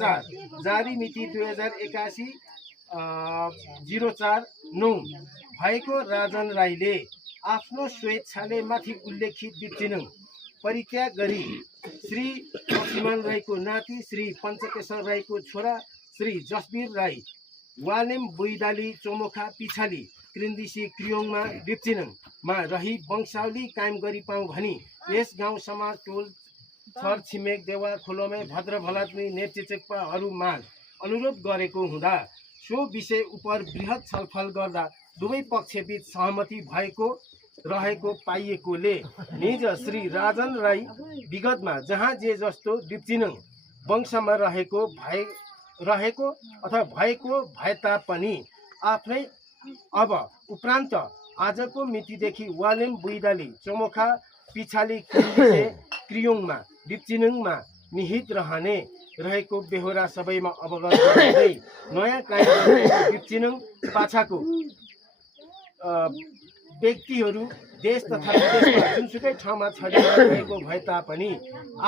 4 जारी मिति 2081/04/9 भएको राजन राईले आफ्नो स्वेच्छाले माथि उल्लेखित दिप्चिनुङ परित्याग गरी श्री लक्ष्मण राईको नाति श्री पञ्चकेश्वर राईको छोरा श्री जसवीर राई वालेम बुइदाली चोमोखा पिछाली क्रिन्दिसी क्रियोङमा दिप्चिनुङमा रही वंशावली कायम गरी पाऊँ भनी यस गाउँ समाज टोल छर छिमेक देवा खोलोमे भद्र भलात्मी नेप्चेचेक्पाहरूमा अनुरोध गरेको हुँदा सो विषय उप बृहत छलफल गर्दा दुवै पक्षबीच सहमति भएको रहेको पाइएकोले निज श्री राजन राई विगतमा जहाँ जे जस्तो दिप्चिनुङ वंशमा रहेको अथवा भएको भए तापनि आफ्नै अब उपरान्त आजको मितिदेखि वालेम बुइदाली चोमोखा पिछाली क्रियोङमा दिप्चिनुङमा निहित रहने रहेको बेहोरा सबैमा अवगत गराउँदै नयाँ कायम दिप्चिनुङ पाछाको व्यक्तिहरू देश तथा विदेशमा जुनसुकै ठाउँमा छरिएको भए तापनि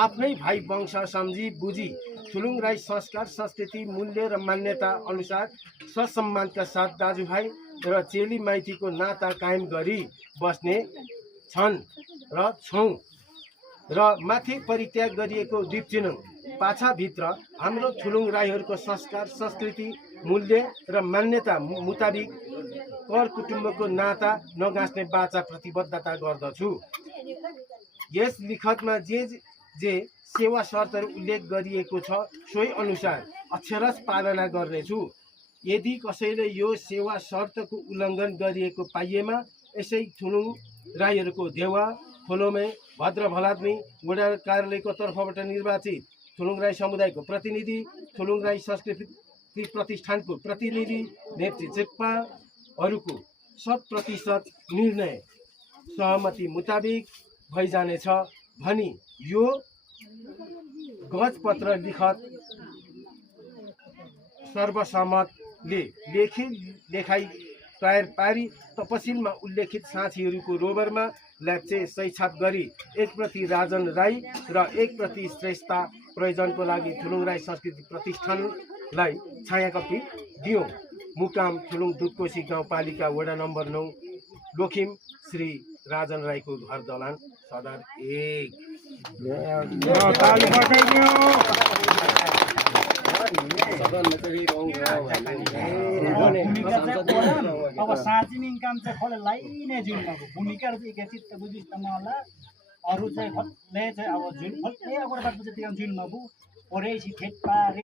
आफ्नै भाइ वंश सम्झी बुझी थुलुङ राई संस्कार संस्कृति मूल्य र मान्यता अनुसार ससम्मानका साथ दाजुभाइ र चेली माइतीको नाता कायम गरी बस्ने छन् र छौँ र माथि परित्याग गरिएको दिप्चिनुङ पाछाभित्र हाम्रो थुलुङ राईहरूको संस्कार संस्कृति मूल्य र मान्यता मुताबिक कर कुटुम्बको नाता नगाँच्ने बाचा प्रतिबद्धता गर्दछु। यस लिखतमा जे सेवा शर्तहरू उल्लेख गरिएको छ सोही अनुसार अक्षरश पालना गर्नेछु। यदि कसैले यो सेवा शर्तको उल्लङ्घन गरिएको पाइएमा यसै थुलुङ राईहरूको देवा खोलोमे भद्र भलात्मी वडा कार्यालयको तर्फबाट निर्वाचित थुलुङ राई समुदायको प्रतिनिधि थुलुङ राई संस्कृति प्रतिष्ठानको प्रतिनिधि नेप्चे चेक्पाहरूको 100% निर्णय सहमति मुताबिक भइजानेछ भनी यो गजपत्र लिखत सर्वसम्मतले लेखाइ तयार पारी तपसिलमा उल्लेखित साथीहरूको रोबरमा ल्याप्चे सहीछाप गरी एक प्रति राजन राई र एक प्रति श्रेष्ठता प्रयोजनको लागि थुलुङ राई संस्कृति प्रतिष्ठानलाई छाया कपी दियौँ। मुकाम थुलुङ दुधकोशी गाउँपालिका वडा नम्बर 9 लोखिम श्री राजन राईको घर दलान सदर 1। अब साँच्चिने काम चाहिँ खोले लाइने जुन अब भूमिका चाहिँ एकचित बुझिस् मला अरू चाहिँ फल्ले चाहिँ अब जुन फल्ले अब जुन नबु ओरै छि खेत पारे